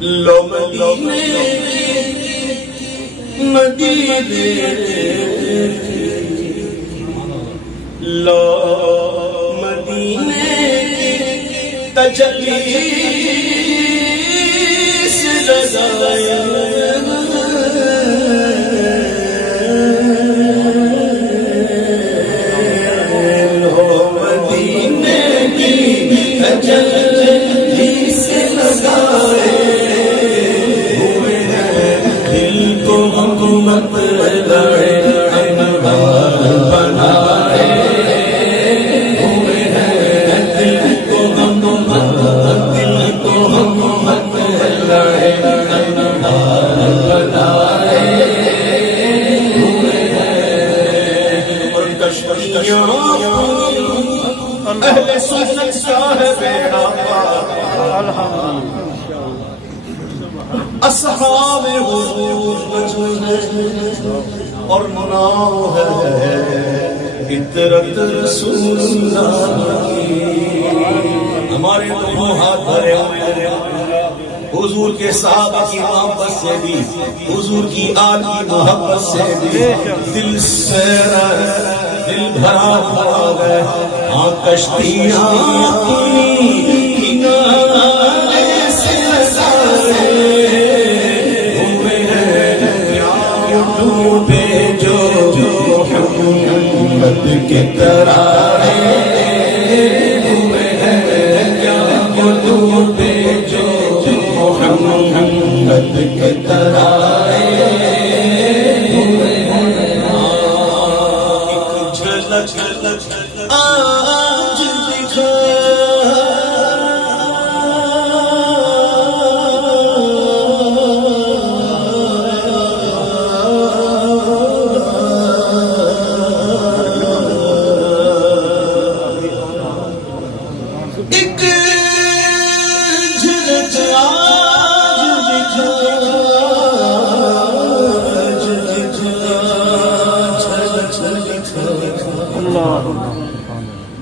لو مدینے لو مدینے تجلی سے لگایا لو مدینے کی تجلی سے لگائے ہوئے ہیں دل کو حکومت لڑے انوار بنائے ہوئے ہیں دل کو حکومت لڑے انوار بنائے ہوئے ہیں اور کشتیاں اہل سنت صاحب اصحاب حضور اور مناؤ ہے عطرت رسول اللہ کی ہمارے دونوں ہاتھ بھرے ہوئے ہیں حضور کے صحابہ کی محبت سے بھی حضور کی آل کی محبت سے بھی دل سیرا دل بھرا ہوا ہے ہاں کشتیاں ڈوبے جو محمد کے ترانے ہوئے ہیں کیا وہ ڈوبے جو محمد کے ترانے ہوئے ہیں ایک جھلک آج دکھا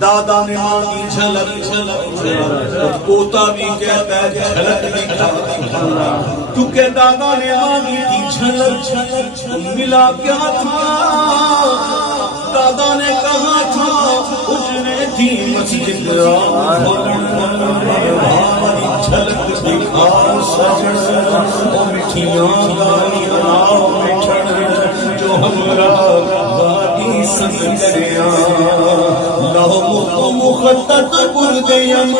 دادا نے مانگی جھلک پوتا بھی کہتا ہے جھلک دکھا کیونکہ دادا نے مانگی تھی جھلک ملا کیا تھا دادا نے کہا تھا اجنے تھی مسجد جھلک دکھا سجن وہ مٹھیاں گالی آؤ مٹھڑ جو ہمرا وادی سنگ دریا مخطط بردیم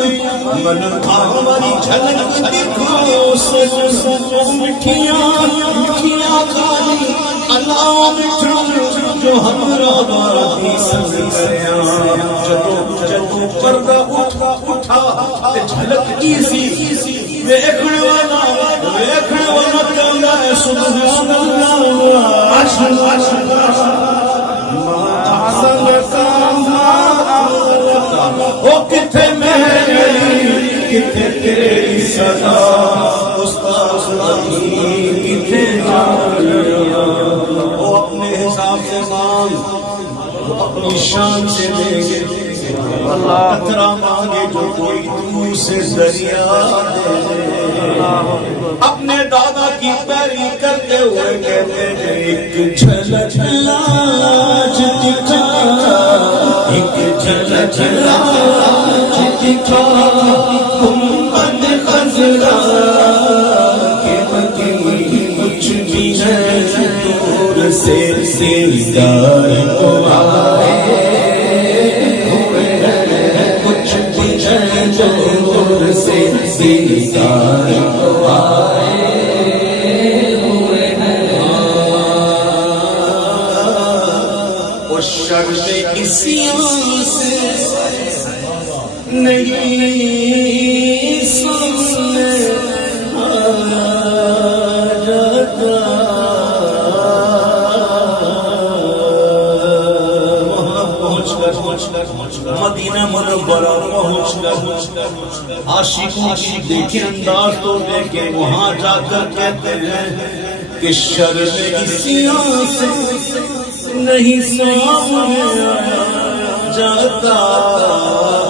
من آماری جھلک دکھاؤ سجن مٹھیاں گالی اللہ مٹھڑ جو ہمرا وادی سنگ دریا جدو پردہ اٹھا جھلک ایسی دیکھنے والا کہنا ہے سبحان اللہ وہ کتھے میری کتھے تیری صدا استاد کتھے جانیا وہ اپنے حساب سے مانگ وہ اپنی شان سے دے قطرہ مانگے جو کوئی دور سے دریا دے اپنے دادا کی پیروی کرتے ہوئے کہتے ہیں ایک جھلک لاج دکھا ایک جھلک لاج دکھا گنبد خضرا کے بغیر کچھ بھی ہے دور سے دیدار کو آئے کچھ بھی ہے دور سے دیدار کو آئے شرط اسیاں سے نہیں سامنے جاتا مدینہ منورہ پہنچ کر عاشقوں کی دیکھیں انداز تو دیکھیں وہاں جا کر کہتے ہیں کہ شرم اسیاں سے نہیں سامنے آیا جاتا،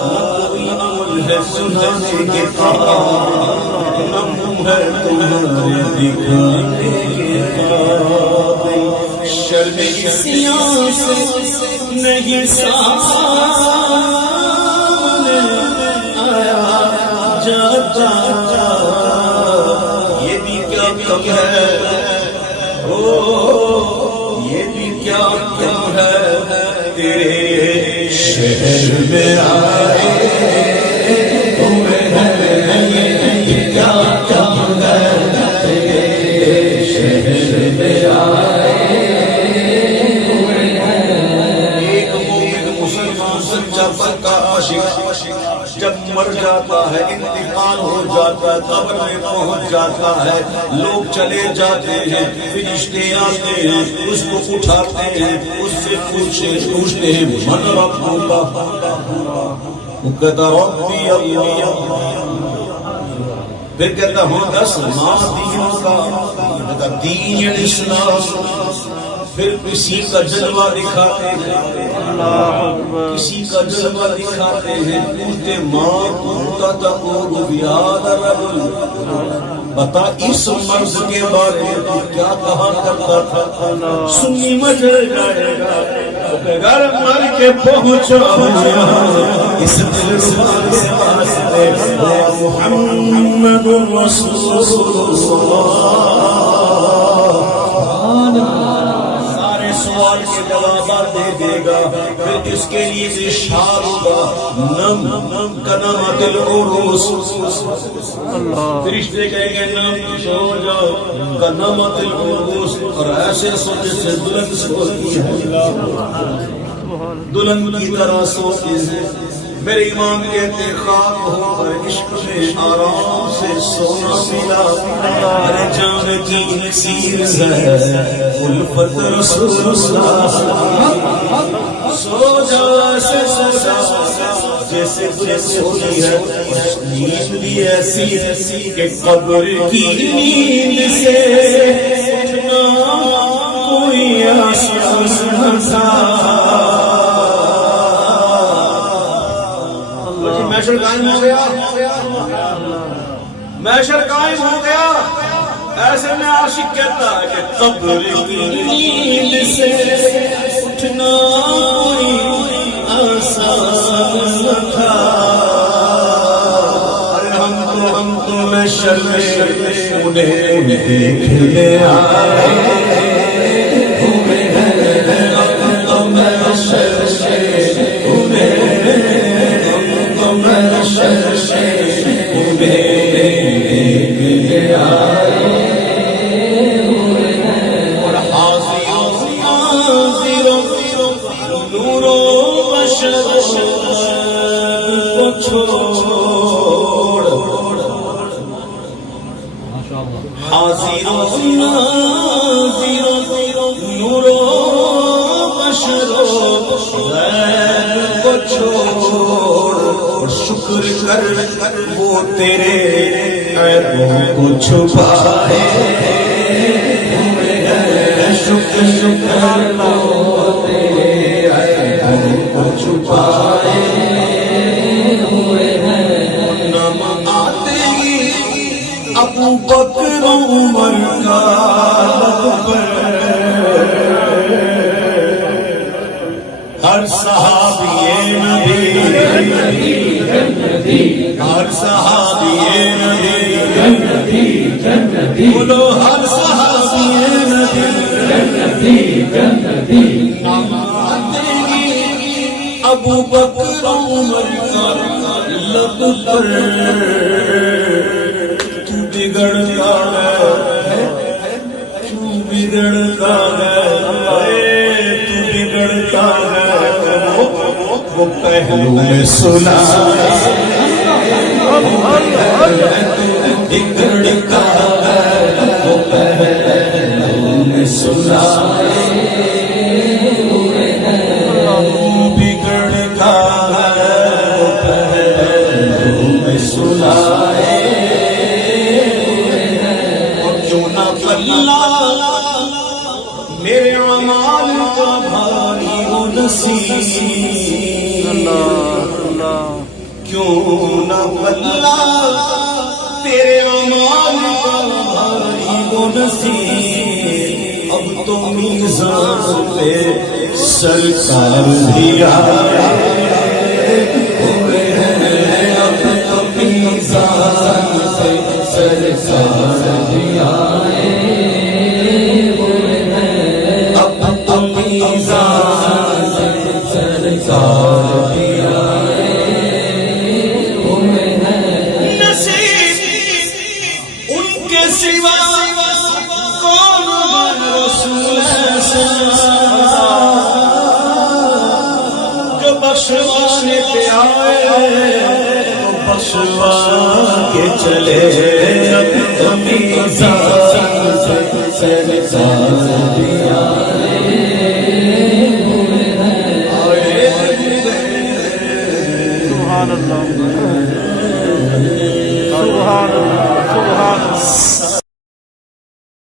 نہ کوئی عمل ہے سنانے کے قابل، نہ منہ ہے تمہارے دکھانے کے قابل، شرم اسیاں سے نہیں سامنے آیا جاتا، یہ بھی کیا کم ہے، یہ بھی کیا کم ہے، تیرے شہر میں آئے ہوئے ہیں، یہ کیا کم ہے، تیرے شہر میں آئے ہوئے ہیں۔ ایک مومن مسلمان سچا پکا عاشق جب مر جاتا ہے، انتقال ہو جاتا ہے، قبر میں پہنچ جاتا ہے، لوگ چلے جاتے ہیں، فرشتے آتے ہیں، اس کو اٹھاتے ہیں، اس سے پوچھتے ہیں من ربک، وہ کہتا ربی اللہ، پھر کہتا ہوں 10 ماہ دینوں کا، کہتا دین اسلام، پھر کسی کا جلوہ دکھاتے ہیں، کسی کا جلوہ دکھاتے ہیں، پوچھتے ماں کونتا تقول بیاد رجل، بتا اس مرض کے بارے میں تو کیا کہا کرتا تھا، سنی مچل جائے گا، گھر مر کے پہنچا اس دلربا کے پاس محمد رسول اللہ، سوال کے جوابات دے دے گا، پھر اس کے لیے اشار ہوگا نم کنامت العروس، فرشتے کہیں گے نم سو جاؤ کنامت العروس، اور ایسے سوچے سے دلہن سوتی ہے، دلہن کی طرح سوتی ہے۔ میرے امام کہتے خواب ہو پر عشق میں آرام سے سونا ملا، ہر جان کی اکسیر ہے الفت رسول اللہ، سو جا سے سجا جیسے تجھے سوئی ہے، نیند بھی ایسی کہ قبر کی نیند سے اٹھنا کوئی آسان نہ تھا۔ محشر قائم ہو گیا، محشر قائم ہو گیا، ایسے میں عاشق کہتا ہے کہ قبر کی نیند سے اٹھنا کوئی آسان نہ تھا، ارے ہم تو محشر میں انہیں دیکھنے آئے ہوئے ہیں، ہم تو محشر میں انہیں اور حاضر نور و بشر کو چھوڑ، حاضر نور و بشر کو چھوڑ، شکر کر وہ تیرے عیبوں کو چھپائے ہوئے ہیں، شکر کر وہ تیرے عیبوں کو چھپائے ہوئے ہیں۔ نام آتے ہی ابو بکر عمر کا ہر صحابی نبی، ہر صحابی نبی، بولو ہر صحابی نبی، ابو بکر عمر کا لب پر تو بگڑتا ہے، تو بگڑتا ہے، تو بگڑتا ہے، وہ پہلو میں سنا بگڑتا ہے، وہ پہلو میں سنا بگڑتا ہے، وہ پہلو میں سنا، اور کیوں نہ اللہ میرے اعمال کا بھاری و نصیب کیوں نہ بلا تیرے اعمال کا بھاری و نصیب اب تو میزان پہ سرکار بھی آئے اب تو میزان پہ سرکار بھی آئے اب تو میزان پہ سرکار بھی آئے نصیب ان کے سوا جو بخشوانے پہ آئے تو بخشوا کے چلے اب تو میزان پہ سرکار بھی آئے سبحان اللہ سبحان اللہ سبحان اللہ